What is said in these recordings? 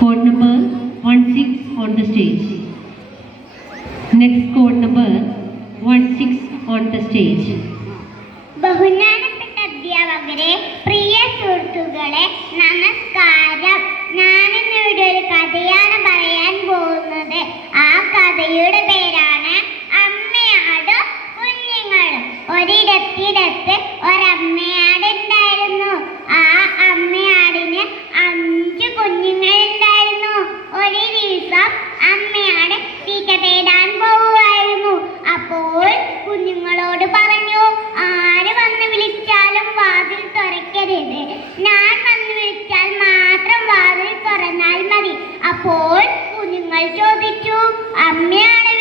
Code number 16 on the stage. Next code number 16 on the stage. ബഹുമാനപ്പെട്ട അധ്യാപകരെ, പ്രിയ സുഹൃത്തുക്കളെ, നമസ്കാരം. ഞാനിന്നിവിടെ ഒരു കഥയാണ് പറയാൻ പോകുന്നത്. ആ കഥയുടെ പേരാണ് അമ്മയാടും കുഞ്ഞുങ്ങളും. ഒരിടത്തിടത്ത് ഒരമ്മയാടുണ്ടായിരുന്നു. ആ അമ്മയാടിന് 5 കുഞ്ഞുങ്ങളുണ്ടായിരുന്നു. ഒരു ദിവസം അമ്മയാട് തീറ്റ തേടാൻ പോവുമായിരുന്നു. അപ്പോൾ കുഞ്ഞുങ്ങളോട് പറഞ്ഞു, ആര് വന്ന് വിളിച്ചാലും വാതിൽ തുറക്കരുത്. ഞാൻ വന്ന് വിളിച്ചാൽ മാത്രം വാതിൽ തുറന്നാൽ മതി. അപ്പോൾ കുഞ്ഞുങ്ങൾ ചോദിച്ചു, അമ്മയാണ്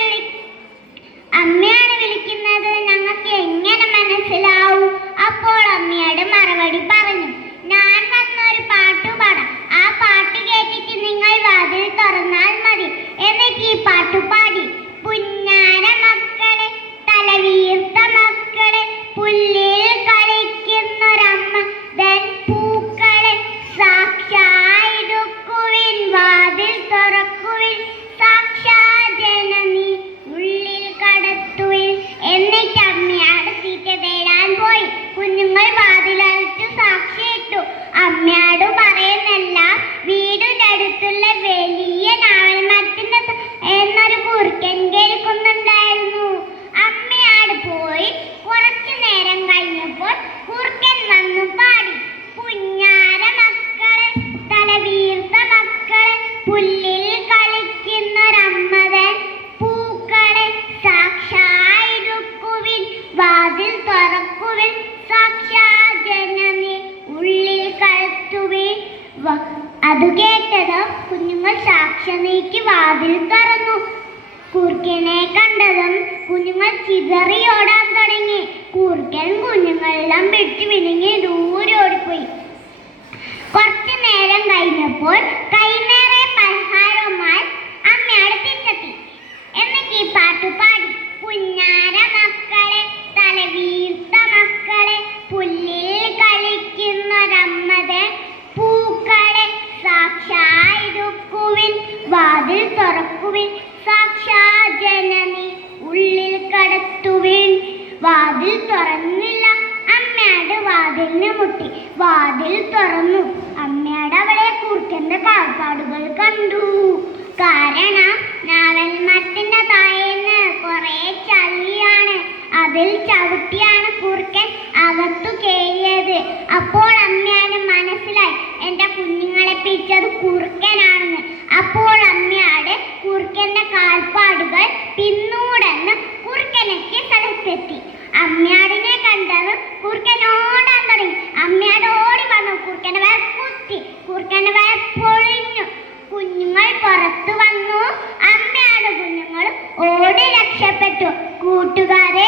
വിളിക്കുന്നത്, ഞങ്ങൾക്ക് എങ്ങനെ മനസ്സിലാവും? അപ്പോൾ അമ്മയോട് മറുപടി പറഞ്ഞു, ഞാൻ വന്നൊരു പാട്ട് പാടാം. ആ പാട്ട് കേട്ടിട്ട് നിങ്ങൾ വാതിൽ തുറന്നാൽ മതി. എന്നിട്ട് ഈ പാട്ട് പാടി, പുന്നാര മക്കളെ, തലവീർത്ത മക്കളെ, പുല്ലിൽ കളിക്കുന്നൊരമ്മ തൻ പൂക്കളെ സാക്ഷായിടുക്കുവിൻ, വാതിൽ തുറക്കുവിൻ, സാക്ഷാ ജനനി ഉള്ളിൽ കടത്തുവിൻ. എന്നിട്ട് അമ്മയാട് തീറ്റ തേടാൻ പോയി. കുഞ്ഞുങ്ങൾ വാതിലടച്ചു സാക്ഷിയിട്ടു. അമ്മയാട് പറയുന്നെല്ലാം വീടിന്റെ അടുത്തുള്ള വലിയ നാവൽമരത്തിന്റെ എന്നൊരു കുറുക്കൻ കേൾക്കുന്നുണ്ടായിരുന്നു. അമ്മയാട് പോയി. കുറച്ചു നേരം കഴിഞ്ഞപ്പോൾ കുറുക്കൻ വന്നു പാടി, പുന്നാര മക്കളെ, തലവീർത്ത മക്കളെ, പുല്ലിൽ കളിക്കുന്നൊരമ്മതൻ പൂക്കളെ സാക്ഷായിടുക്കുവിൻ, വാതിൽ തുറക്കുവിൻ, സാക്ഷാ ജനനി ഉള്ളിൽ കടത്തുവിൻ. അത് കേട്ടത് കുഞ്ഞുങ്ങൾ സാക്ഷി നീക്കി വാതിൽ തുറന്നു. കുറുക്കനെ കണ്ടതും കുഞ്ഞുങ്ങൾ ചിതറിയോടാൻ തുടങ്ങി. കുറുക്കൻ കുഞ്ഞുങ്ങളെല്ലാം പിടിച്ചു വിഴുങ്ങി ദൂരെ ഓടിപ്പോയി. കുറച്ചു നേരം കഴിഞ്ഞപ്പോൾ കൈനേറെ പലഹാരവുമായി അമ്മയാട് തിരിച്ചെത്തി. എന്നിട്ട് ഈ പാട്ട് പാടി, പുന്നാര മക്കളെ, തലവീർത്ത മക്കളെ, പുല്ലിൽ കളിക്കുന്നൊരമ്മതൻ പൂക്കളെ സാക്ഷായിടുക്കുവിൻ, വാതിൽ തുറക്കുവിൻ, സാക്ഷാ ജനനി ഉള്ളിൽ കടത്തുവിൻ. വാതിൽ തുറന്നില്ല. അമ്മയാട് വാതിലിന് മുട്ടി. വാതിൽ തുറന്നു. അമ്മയാട് അവിടെ കുറുക്കന്റെ കാൽപ്പാടുകൾ കണ്ടു. കാരണം നാവൽമരത്തിന്റെ താഴേന്ന് കുറെ ചളിയാണ്. അതിൽ ചവിട്ടിയാണ് കുറുക്കൻ അകത്തു കയറിയത്. അപ്പോൾ അമ്മയാട് മനസ്സിലായി, എന്റെ കുഞ്ഞുങ്ങളെ പിടിച്ചത് കുറുക്കനാണെന്ന്. അപ്പോൾ അമ്മയാട് കുറുക്കന്റെ കാൽപ്പാടുകൾ പിന്നൂടന്ന് കുറുക്കനെത്തിയ സ്ഥലത്തെത്തി. അമ്മയാടിനെ കണ്ടത് കുറുക്കൻ ഓടാൻ തുടങ്ങി. അമ്മയാട് ഓടി വന്നു. കുറുക്കന്റെ വയർ കുത്തി. കുറുക്കന്റെ വയർ പൊളിഞ്ഞു. കുഞ്ഞുങ്ങൾ പുറത്തു വന്നു. അമ്മയാട് കുഞ്ഞുങ്ങൾ ഓടി രക്ഷപ്പെട്ടു. കൂട്ടുകാരെ,